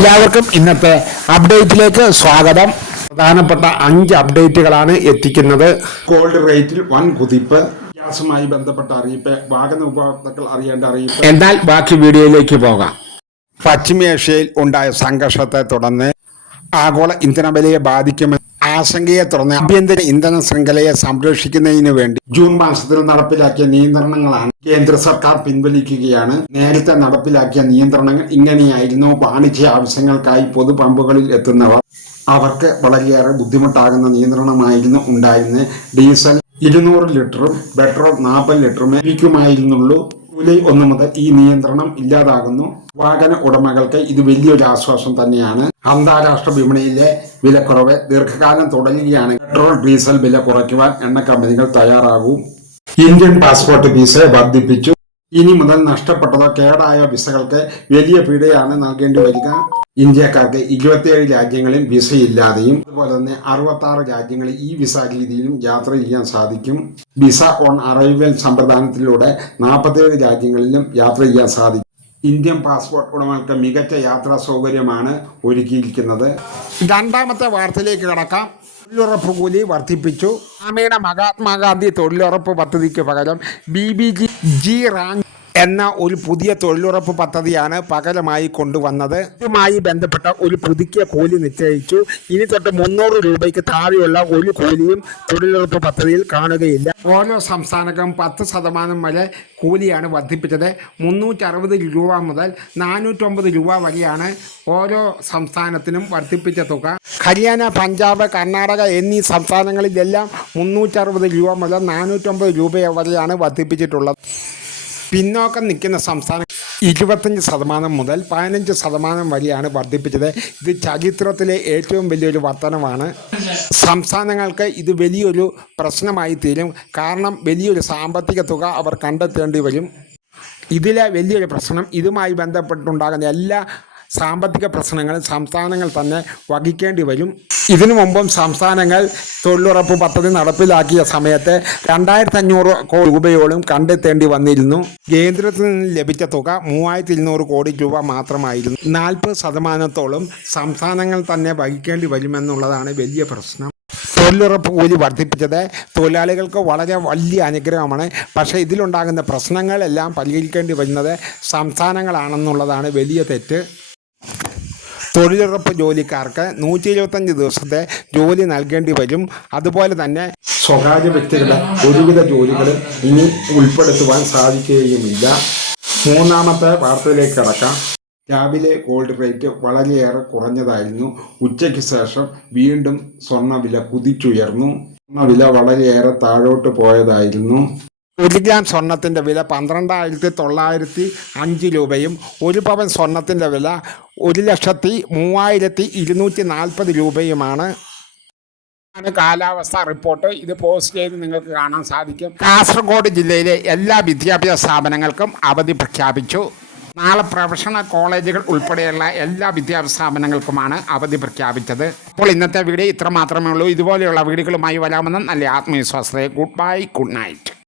എല്ലാവർക്കും ഇന്നത്തെ അപ്ഡേറ്റിലേക്ക് സ്വാഗതം. പ്രധാനപ്പെട്ട 5 അപ്ഡേറ്റുകളാണ് എത്തിക്കുന്നത്. ഗോൾഡ് റേറ്റിൽ വൻ കുതിപ്പ്, ഗ്യാസുമായി ബന്ധപ്പെട്ട അറിയിപ്പ്, വാഹന ഉപഭോക്താക്കൾ അറിയേണ്ട അറിയിപ്പ്. എന്നാൽ ബാക്കി വീഡിയോയിലേക്ക് പോകാം. പശ്ചിമേഷ്യയിൽ ഉണ്ടായ സംഘർഷത്തെ തുടർന്ന് ആഗോള ഇന്ധന വിലയെ ബാധിക്കുമെന്ന് ആശങ്കയെ തുടർന്ന് ആഭ്യന്തര ഇന്ധന ശൃംഖലയെ സംരക്ഷിക്കുന്നതിന് വേണ്ടി ജൂൺ മാസത്തിൽ നടപ്പിലാക്കിയ നിയന്ത്രണങ്ങളാണ് കേന്ദ്ര സർക്കാർ പിൻവലിക്കുകയാണ്. നേരത്തെ നടപ്പിലാക്കിയ നിയന്ത്രണങ്ങൾ ഇങ്ങനെയായിരുന്നു. വാണിജ്യ ആവശ്യങ്ങൾക്കായി പൊതു പമ്പുകളിൽ എത്തുന്നവർ അവർക്ക് വളരെയേറെ ബുദ്ധിമുട്ടാകുന്ന നിയന്ത്രണമായിരുന്നു ഉണ്ടായിരുന്നത്. ഡീസൽ 200 ലിറ്ററും പെട്രോൾ 40 ലിറ്ററുമേ ലഭിക്കുമായിരുന്നുള്ളൂ. ജൂലൈ 1 മുതൽ ഈ നിയന്ത്രണം ഇല്ലാതാകുന്നു. വാഹന ഉടമകൾക്ക് ഇത് വലിയൊരു ആശ്വാസം തന്നെയാണ്. അന്താരാഷ്ട്ര വിപണിയിലെ വിലക്കുറവ് ദീർഘകാലം തുടരുകയാണ്. പെട്രോൾ ഡീസൽ വില കുറയ്ക്കുവാൻ എണ്ണ കമ്പനികൾ തയ്യാറാകും. ഇന്ത്യൻ പാസ്പോർട്ട് വിസ വർദ്ധിപ്പിച്ചു. ഇനി മുതൽ നഷ്ടപ്പെട്ടതോ കേടായ വിസകൾക്ക് വലിയ പിഴയാണ് നൽകേണ്ടി വരിക. ഇന്ത്യക്കാർക്ക് 27 രാജ്യങ്ങളിൽ വിസയില്ലാതെയും അതുപോലെ തന്നെ 66 രാജ്യങ്ങളിൽ ഈ വിസ രീതിയിലും യാത്ര ചെയ്യാൻ സാധിക്കും. വിസ ഓൺ അറൈവൽ സമ്പ്രദായത്തിലൂടെ 47 രാജ്യങ്ങളിലും യാത്ര ചെയ്യാൻ സാധിക്കും. ഇന്ത്യൻ പാസ്പോർട്ട് ഉടമകൾക്ക് മികച്ച യാത്രാ സൗകര്യമാണ് ഒരുക്കിയിരിക്കുന്നത്. രണ്ടാമത്തെ വാർത്തയിലേക്ക് കടക്കാം. തൊഴിലുറപ്പ് കൂലി വർദ്ധിപ്പിച്ചു. ഗ്രാമീണ മഹാത്മാഗാന്ധി തൊഴിലുറപ്പ് പദ്ധതിക്ക് പകരം BBG റാങ്ക് എന്ന ഒരു പുതിയ തൊഴിലുറപ്പ് പദ്ധതിയാണ് പകരമായി കൊണ്ടുവന്നത്. ഇതുമായി ബന്ധപ്പെട്ട ഒരു പുതുക്കിയ കൂലി നിശ്ചയിച്ചു. ഇനി തൊട്ട് 300 രൂപയ്ക്ക് താഴെയുള്ള ഒരു കൂലിയും തൊഴിലുറപ്പ് പദ്ധതിയിൽ കാണുകയില്ല. ഓരോ സംസ്ഥാനങ്ങൾക്കും 10% വരെ കൂലിയാണ് വർദ്ധിപ്പിച്ചത്. 360 രൂപ മുതൽ 409 രൂപ വരെയാണ് ഓരോ സംസ്ഥാനത്തിനും വർദ്ധിപ്പിച്ച തുക. ഹരിയാന, പഞ്ചാബ്, കർണാടക എന്നീ സംസ്ഥാനങ്ങളിലെല്ലാം 360 രൂപ മുതൽ 409 രൂപ വരെയാണ് വർദ്ധിപ്പിച്ചിട്ടുള്ളത്. പിന്നോക്കം നിൽക്കുന്ന സംസ്ഥാനം 25% മുതൽ 15% വരെയാണ് വർദ്ധിപ്പിച്ചത്. ഇത് ചരിത്രത്തിലെ ഏറ്റവും വലിയൊരു വർധനവാണ്. സംസ്ഥാനങ്ങൾക്ക് ഇത് വലിയൊരു പ്രശ്നമായി തീരും. കാരണം വലിയൊരു സാമ്പത്തിക തുക അവർ കണ്ടെത്തേണ്ടി വരും. ഇതിലെ വലിയൊരു പ്രശ്നം ഇതുമായി ബന്ധപ്പെട്ടുണ്ടാകുന്ന എല്ലാ സാമ്പത്തിക പ്രശ്നങ്ങളും സംസ്ഥാനങ്ങൾ തന്നെ വഹിക്കേണ്ടി വരും. ഇതിനു മുമ്പും സംസ്ഥാനങ്ങൾ തൊഴിലുറപ്പ് പദ്ധതി നടപ്പിലാക്കിയ സമയത്ത് 2500 കോടി രൂപയോളം കണ്ടെത്തേണ്ടി വന്നിരുന്നു. കേന്ദ്രത്തിൽ നിന്ന് ലഭിച്ച തുക 3200 കോടി രൂപ മാത്രമായിരുന്നു. 40% സംസ്ഥാനങ്ങൾ തന്നെ വഹിക്കേണ്ടി വരുമെന്നുള്ളതാണ് വലിയ പ്രശ്നം. തൊഴിലുറപ്പ് കൂലി വർദ്ധിപ്പിച്ചത് തൊഴിലാളികൾക്ക് വളരെ വലിയ അനുഗ്രഹമാണ്. പക്ഷേ ഇതിലുണ്ടാകുന്ന പ്രശ്നങ്ങളെല്ലാം പരിഹരിക്കേണ്ടി വരുന്നത് സംസ്ഥാനങ്ങളാണെന്നുള്ളതാണ് വലിയ തെറ്റ്. തൊഴിലുറപ്പ് ജോലിക്കാർക്ക് 125 ദിവസത്തെ ജോലി നൽകേണ്ടി വരും. അതുപോലെ തന്നെ സ്വകാര്യ വ്യക്തികളുടെ ഒരുവിധ ജോലികളും ഇനി ഉൾപ്പെടുത്തുവാൻ സാധിക്കുകയുമില്ല. മൂന്നാമത്തെ വാർത്തയിലേക്ക് കടക്കാം. രാവിലെ ഗോൾഡ് റേറ്റ് വളരെയേറെ കുറഞ്ഞതായിരുന്നു. ഉച്ചയ്ക്ക് ശേഷം വീണ്ടും സ്വർണ്ണവില കുതിച്ചുയർന്നു. സ്വർണ്ണവില വളരെയേറെ താഴോട്ട് പോയതായിരുന്നു. 1 ഗ്രാം സ്വർണത്തിൻ്റെ വില 12,905 രൂപയും 1 പവൻ സ്വർണത്തിൻ്റെ വില 1,03,240 രൂപയുമാണ്. കാലാവസ്ഥ റിപ്പോർട്ട് ഇത് പോസ്റ്റ് ചെയ്ത് നിങ്ങൾക്ക് കാണാൻ സാധിക്കും. കാസർഗോഡ് ജില്ലയിലെ എല്ലാ വിദ്യാഭ്യാസ സ്ഥാപനങ്ങൾക്കും അവധി പ്രഖ്യാപിച്ചു. നാളെ പ്രൊഫഷണൽ കോളേജുകൾ ഉൾപ്പെടെയുള്ള എല്ലാ വിദ്യാഭ്യാസ സ്ഥാപനങ്ങൾക്കുമാണ് അവധി പ്രഖ്യാപിച്ചത്. അപ്പോൾ ഇന്നത്തെ വീഡിയോ ഇത്ര മാത്രമേ ഉള്ളൂ. ഇതുപോലെയുള്ള വീഡിയോകളുമായി വരാമെന്ന് നല്ല ആത്മവിശ്വാസത്തെ. Goodbye, good night.